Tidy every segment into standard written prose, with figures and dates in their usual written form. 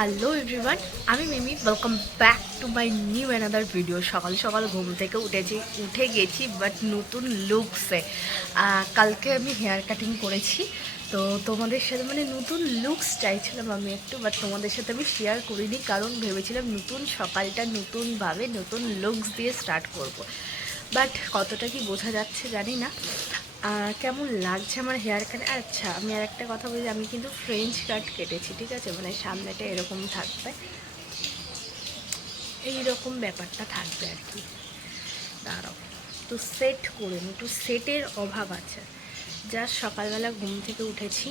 Hello everyone, আমি Mimi. Welcome back to my new another video. সকাল সকাল ঘুম থেকে উঠে গেছি বাট নতুন লুকসে। কালকে আমি হেয়ার কাটিং করেছি, তো তোমাদের সাথে নতুন লুকস চাইছিলাম আমি একটু, বাট তোমাদের সাথে আমি শেয়ার করিনি কারণ ভেবেছিলাম নতুন সকালটা নতুনভাবে নতুন লুকস দিয়ে স্টার্ট করব। বাট কতটা কি বোঝা যাচ্ছে জানি না। কেমন লাগছে আমার হেয়ার কাট। আচ্ছা, আমি আর একটা কথা বলি, আমি কিন্তু ফ্রেঞ্চ কাট কেটেছি, ঠিক আছে? সামনেটা এরকম থাকবে, এইরকম ব্যাপারটা থাকবে আর কি। দাঁড়াও, তো সেট করে নি, একটু সেটের অভাব আছে। জাস্ট সকালবেলা ঘুম থেকে উঠেছি,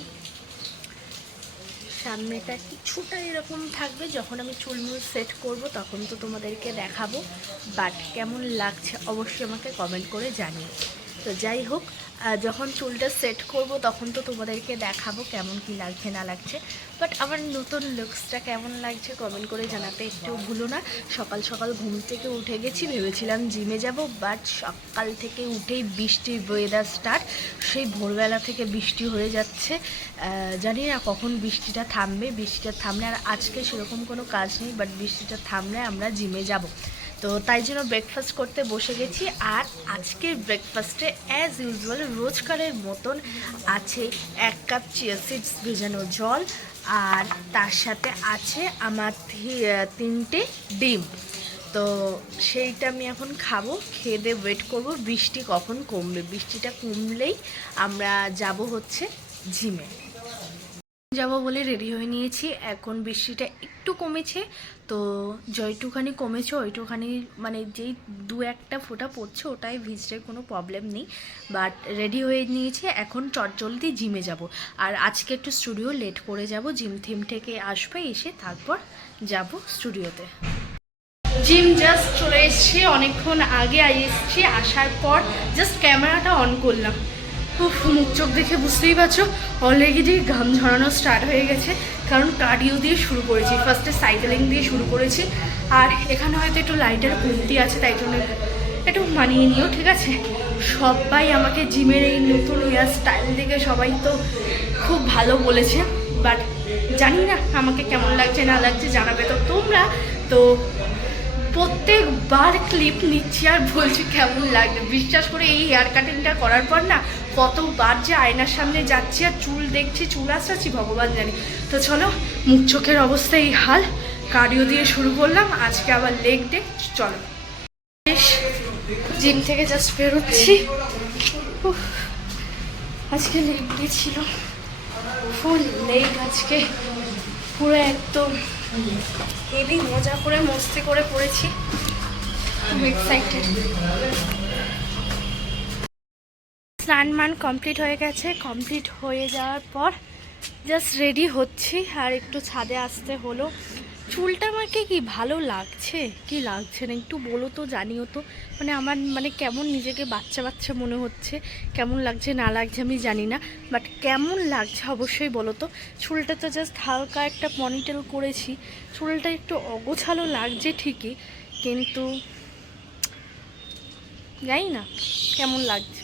সামনেটা কিছুটা এরকম থাকবে। যখন আমি চুলমুল সেট করব তখন তো তোমাদেরকে দেখাবো, বাট কেমন লাগছে অবশ্যই আমাকে কমেন্ট করে জানিও। তো যাই হোক, যখন চুলটা সেট করব তখন তো তোমাদেরকে দেখাবো কেমন কি লাগছে না লাগছে। বাট আমার নতুন লুকসটা কেমন লাগছে কমেন্ট করে জানাতে একটু ভুলো না। সকাল সকাল ঘুম থেকে উঠে গেছি, ভেবেছিলাম জিমে যাব, বাট সকাল থেকে উঠেই বৃষ্টির ওয়েদার স্টার্ট। সেই ভোরবেলা থেকে বৃষ্টি হয়ে যাচ্ছে, জানি না কখন বৃষ্টিটা থামবে। বৃষ্টিটা থামলে, আর আজকে সেরকম কোনো কাজ নেই, বাট বৃষ্টিটা থামলে আমরা জিমে যাব। তো তাই জন্য ব্রেকফাস্ট করতে বসে গেছি। আর আজকের ব্রেকফাস্টে অ্যাজ ইউজুয়াল রোজকারের মতন আছে 1 কাপ চিয়া সিডস ভেজানো জল, আর তার সাথে আছে আমার 3টে ডিম। তো সেইটা আমি এখন খাবো, খেয়ে দিয়ে ওয়েট করবো বৃষ্টি কখন কমবে। বৃষ্টিটা কমলেই আমরা যাব হচ্ছে জিমে। যাবো বলে রেডি হয়ে নিয়েছি। এখন বৃষ্টিটা একটু কমেছে, তো যেইটুখানি কমেছে ওইটুখানি যেই 2-1টা ফোঁটা পড়ছে ওটাই ভিজতে কোনো প্রবলেম নেই। বাট রেডি হয়ে নিয়েছি, এখন চটজলদি জিমে যাব। আর আজকে একটু স্টুডিও লেট করে যাব, জিম থিম থেকে আসবে, এসে তারপর যাব স্টুডিওতে। জিম জাস্ট চলে এসেছি, অনেকক্ষণ আগে এসেছি। আসার পর জাস্ট ক্যামেরাটা অন করলাম, মুখ চোখ দেখে বুঝতেই পারছো অলরেডি ঘাম ঝরানো স্টার্ট হয়ে গেছে। কারণ কার্ডিও দিয়ে শুরু করেছি, ফার্স্টে সাইকেলিং দিয়ে শুরু করেছি। আর এখানে হয়তো একটু লাইটের কমতি আছে, তাই জন্য একটু মানিয়ে নিও, ঠিক আছে? সবাই আমাকে জিমের এই নতুন হেয়ার স্টাইল দেখে সবাই তো খুব ভালো বলেছে, বাট জানি না আমাকে কেমন লাগছে না লাগছে, জানাবে তো তোমরা। তো প্রত্যেকবার ক্লিপ নিচ্ছি আর বলছি কেমন লাগবে। বিশ্বাস করে এই হেয়ার কাটিংটা করার পর না কতবার যে আয়নার সামনে যাচ্ছি আর চুল দেখছি, চুল আসাচ্ছি ভগবান জানি। তো চলো, মুখ চোখের অবস্থা এই হাল, কার্ডিও দিয়ে শুরু করলাম, আজকে আবার লেগ ডে। চলো, জিম থেকে জাস্ট বেরোচ্ছি। আজকে লেগ ডে ছিল, ফুল লেগ আজকে, পুরো একদম হেভি মজা করে মস্তি করে পড়েছি, খুব এক্সাইটেড। স্নান মান কমপ্লিট হয়ে গেছে, কমপ্লিট হয়ে যাওয়ার পর জাস্ট রেডি হচ্ছি, আর একটু ছাদে আসতে হলো। চুলটা আমাকে কি ভালো লাগছে কি লাগছে না একটু বলো তো, জানিও তো। আমার কেমন নিজেকে বাচ্চা বাচ্চা মনে হচ্ছে, কেমন লাগছে না লাগছে আমি জানি না, বাট কেমন লাগছে অবশ্যই বলো তো। চুলটা তো জাস্ট হালকা একটা পনিটেল করেছি, চুলটা একটু অগোছালো লাগছে ঠিকই, কিন্তু জানি না কেমন লাগছে।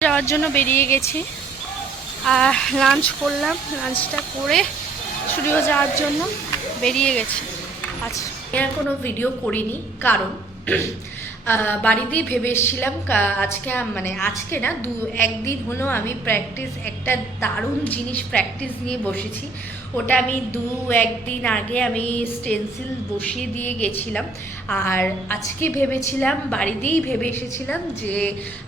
যাওয়ার জন্য বেরিয়ে গেছি, আর লাঞ্চ করলাম, লাঞ্চটা করে স্টুডিও যাওয়ার জন্য বেরিয়ে গেছি। আচ্ছা, এর কোনো ভিডিও করিনি কারণ বাড়িতেই ভেবে এসেছিলাম আজকে, আজকে না, 1 দিন হলো আমি একটা দারুণ জিনিস প্র্যাকটিস নিয়ে বসেছি। ওটা আমি 2-1 দিন আগে আমি স্টেন্সিল বসিয়ে দিয়ে গেছিলাম। আর আজকে ভেবেছিলাম, বাড়িতেই ভেবে এসেছিলাম যে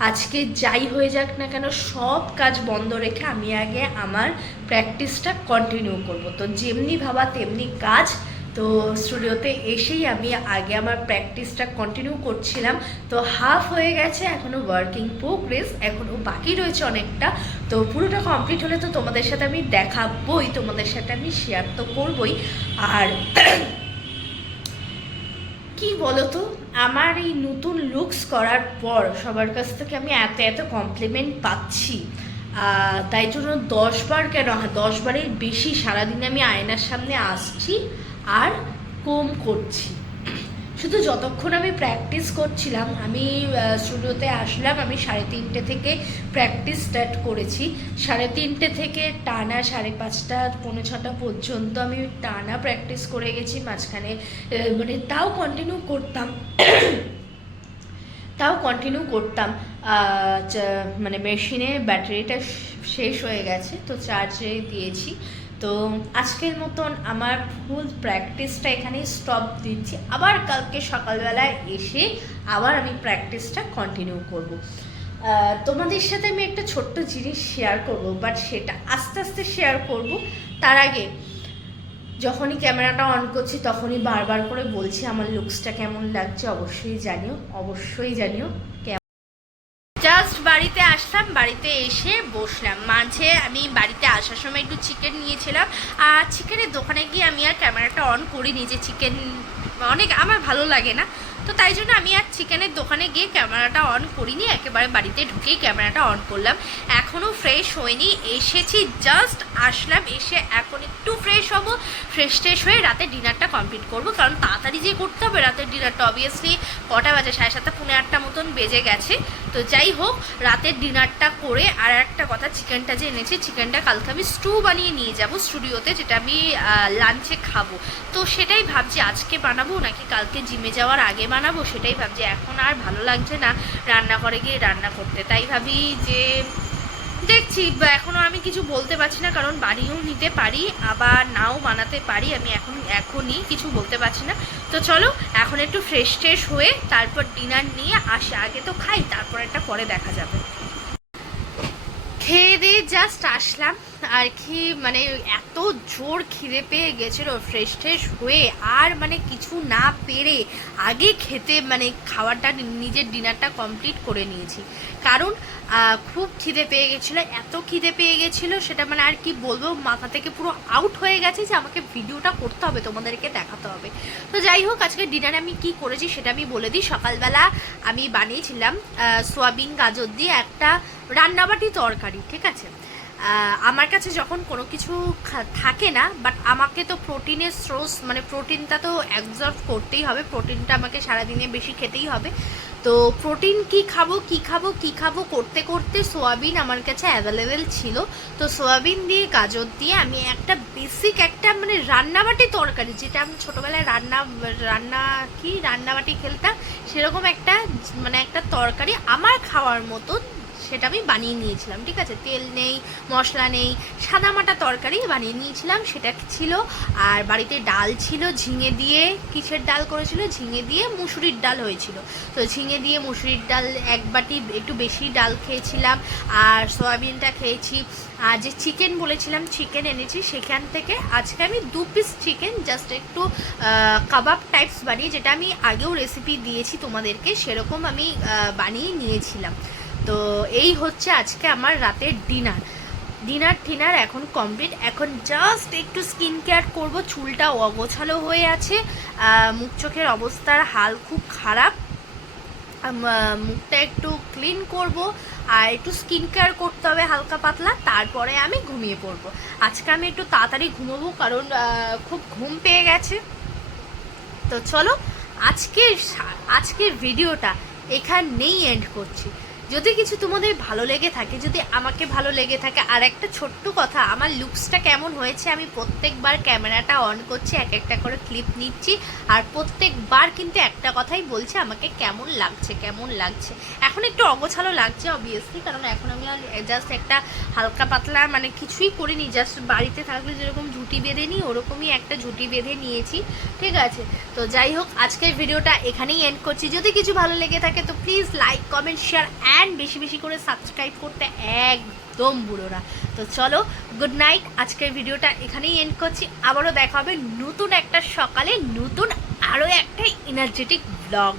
আজকে যাই হয়ে যাক না কেন সব কাজ বন্ধ রেখে আমি আগে আমার প্র্যাকটিসটা কন্টিনিউ করব। তো যেমনি ভাবা তেমনি কাজ। তো স্টুডিওতে এসেই আমি আগে আমার প্র্যাকটিসটা কন্টিনিউ করছিলাম। তো হাফ হয়ে গেছে, এখনও ওয়ার্কিং প্রোগ্রেস, এখনও বাকি রয়েছে অনেকটা। তো পুরোটা কমপ্লিট হলে তো তোমাদের সাথে আমি দেখাবই, তোমাদের সাথে আমি শেয়ার তো করবই। আর কি বলতো, আমার এই নতুন লুকস করার পর সবার কাছ থেকে আমি এত এত কমপ্লিমেন্ট পাচ্ছি, তাই জন্য 10 বার কেন, 10 বারের বেশি সারাদিন আমি আয়নার সামনে আসছি আর কম করছি। শুধু যতক্ষণ আমি প্র্যাকটিস করছিলাম, আমি স্টুডিওতে আসলাম, আমি 3:30 থেকে প্র্যাকটিস স্টার্ট করেছি। 3:30 থেকে টানা 5:30 5:45 পর্যন্ত আমি টানা প্র্যাকটিস করে গেছি। মাঝখানে মানে তাও কন্টিনিউ করতাম। মানে মেশিনে ব্যাটারিটা শেষ হয়ে গেছে, তো চার্জে দিয়েছি। তো আজকের মতন আমার ফুল প্র্যাকটিসটা এখানেই স্টপ দিচ্ছি। আবার কালকে সকালবেলায় এসে আবার আমি প্র্যাকটিসটা কন্টিনিউ করব। তোমাদের সাথে আমি একটা ছোট্ট জিনিস শেয়ার করব, বাট সেটা আস্তে আস্তে শেয়ার করব। তার আগে যখনই ক্যামেরাটা অন করছি তখনই বারবার করে বলছি আমার লুকসটা কেমন লাগছে অবশ্যই জানিও। জাস্ট বাড়িতে আসলাম, বাড়িতে এসে বসলাম। মাঝে আমি বাড়িতে আসার সময় একটু চিকেন নিয়েছিলাম, আর চিকেনের দোকানে গিয়ে আমি আর ক্যামেরাটা অন করিনি, যে চিকেন অনেক আমার ভালো লাগে না, তো তাই জন্য আমি আর চিকেনের দোকানে গিয়ে ক্যামেরাটা অন করিনি, একেবারে বাড়িতে ঢুকেই ক্যামেরাটা অন করলাম। এখনও ফ্রেশ হয়নি, এসেছি জাস্ট আসলাম, এসে এখন একটু ফ্রেশ হব, ফ্রেশ হয়ে রাতে ডিনারটা কমপ্লিট করব, কারণ তাড়াতাড়ি যে করতে হবে রাতের ডিনারটা। অবভিয়াসলি কটা বাজে, 7:30 8:30 মতন বেজে গেছে। তো যাই হোক, রাতের ডিনারটা করে, আর একটা কথা, চিকেনটা যে এনেছি, চিকেনটা কালকে আমি স্টু বানিয়ে নিয়ে যাব স্টুডিওতে, যেটা আমি লাঞ্চে খাবো। তো সেটাই ভাবছি আজকে বানাবো নাকি কালকে জিমে যাওয়ার আগে বানাবো, সেটাই ভাবছি। এখন আর ভালো লাগছে না রান্নাঘরে গিয়ে রান্না করতে, তাই ভাবি যে দেখছি। এখনও আমি কিছু বলতে পারছি না, কারণ বানিয়েও নিতে পারি আবার নাও বানাতে পারি, আমি এখনই কিছু বলতে পারছি না। তো চলো এখন একটু ফ্রেশ হয়ে তারপর ডিনার নিয়ে আসি। আগে তো খাই, তারপর একটা পরে দেখা যাবে। খেয়ে দিয়ে জাস্ট আসলাম আর কি, মানে এত জোর খিদে পেয়ে গেছিলো, ফ্রেশ হয়ে আর মানে কিছু না পেরে আগে খেতে, মানে খাওয়াটা, নিজের ডিনারটা কমপ্লিট করে নিয়েছি, কারণ খুব খিদে পেয়ে গেছিলো। এত খিদে পেয়ে গেছিলো সেটা মানে আর কি বলবো, মাথা থেকে পুরো আউট হয়ে গেছে যে আমাকে ভিডিওটা করতে হবে, তোমাদেরকে দেখাতে হবে। তো যাই হোক, আজকে ডিনারে আমি কি করেছি সেটা আমি বলে দিই। সকালবেলা আমি বানিয়েছিলাম সোয়াবিন গাজর দিয়ে একটা রান্নাবাটি তরকারি, ঠিক আছে। আমার কাছে যখন কোনো কিছু থাকে না, বাট আমাকে তো প্রোটিনের সোর্স, মানে প্রোটিনটা তো অ্যাবজর্ব করতেই হবে, প্রোটিনটা আমাকে সারাদিনে বেশি খেতেই হবে। তো প্রোটিন কি খাবো করতে করতে সোয়াবিন আমার কাছে অ্যাভেলেবেল ছিল। তো সোয়াবিন দিয়ে গাজর দিয়ে আমি একটা বেসিক একটা মানে রান্নাবাটি তরকারি, যেটা আমি ছোটোবেলায় রান্নাবাটি খেলতাম, সেরকম একটা মানে একটা তরকারি আমার খাওয়ার মতন সেটা আমি বানিয়ে নিয়েছিলাম, ঠিক আছে। তেল নেই, মশলা নেই, সাদামাটা তরকারি বানিয়ে নিয়েছিলাম, সেটা ছিল। আর বাড়িতে ডাল ছিল, ঝিঙে দিয়ে, কিসের ডাল করেছিল, ঝিঙে দিয়ে মুসুরির ডাল হয়েছিল। তো ঝিঙে দিয়ে মুসুরির ডাল 1 বাটি, একটু বেশি ডাল খেয়েছিলাম, আর সয়াবিনটা খেয়েছি। আর যে চিকেন বলেছিলাম, চিকেন এনেছি, সেখান থেকে আজকে আমি 2 পিস চিকেন জাস্ট একটু কাবাব টাইপস বানিয়ে, যেটা আমি আগেও রেসিপি দিয়েছি তোমাদেরকে, সেরকম আমি বানিয়ে নিয়েছিলাম। তো এই হচ্ছে আজকে আমার রাতের ডিনার এখন কমপ্লিট। এখন জাস্ট একটু স্কিন কেয়ার করবো, চুলটা অগোছালো হয়ে আছে, মুখ চোখের অবস্থার হাল খুব খারাপ, মুখটা একটু ক্লিন করব, আর একটু স্কিন কেয়ার করতে হবে হালকা পাতলা, তারপরে আমি ঘুমিয়ে পড়বো। আজকে আমি একটু তাড়াতাড়ি ঘুমোবো, কারণ খুব ঘুম পেয়ে গেছে। তো চলো, আজকের ভিডিওটা এখানেই এন্ড করছি। যদি কিছু তোমাদের ভালো লেগে থাকে, যদি আমাকে ভালো লেগে থাকে, আর একটা ছোট্ট কথা, আমার লুকসটা কেমন হয়েছে, আমি প্রত্যেকবার ক্যামেরাটা অন করছি, এক একটা করে ক্লিপ নিচ্ছি, আর প্রত্যেকবার কিন্তু একটা কথাই বলছি আমাকে কেমন লাগছে। এখন একটু অগোছালো লাগছে অবভিয়াসলি, কারণ এখন আমি জাস্ট একটা হালকা পাতলা মানে কিছুই করিনি, জাস্ট বাড়িতে থাকলে যেরকম ঝুঁটি বেঁধে নিই, ওরকমই একটা ঝুঁটি বেঁধে নিয়েছি, ঠিক আছে। তো যাই হোক, আজকের ভিডিওটা এখানেই এন্ড করছি। যদি কিছু ভালো লেগে থাকে তো please like, comment, share and বেশি করে সাবস্ক্রাইব করতে একদম ভুলো না। তো চলো, গুড নাইট। আজকের ভিডিওটা এখানেই এন্ড করছি। আবারও দেখা হবে নতুন একটা সকালে, নতুন আরও একটা এনার্জেটিক ব্লগ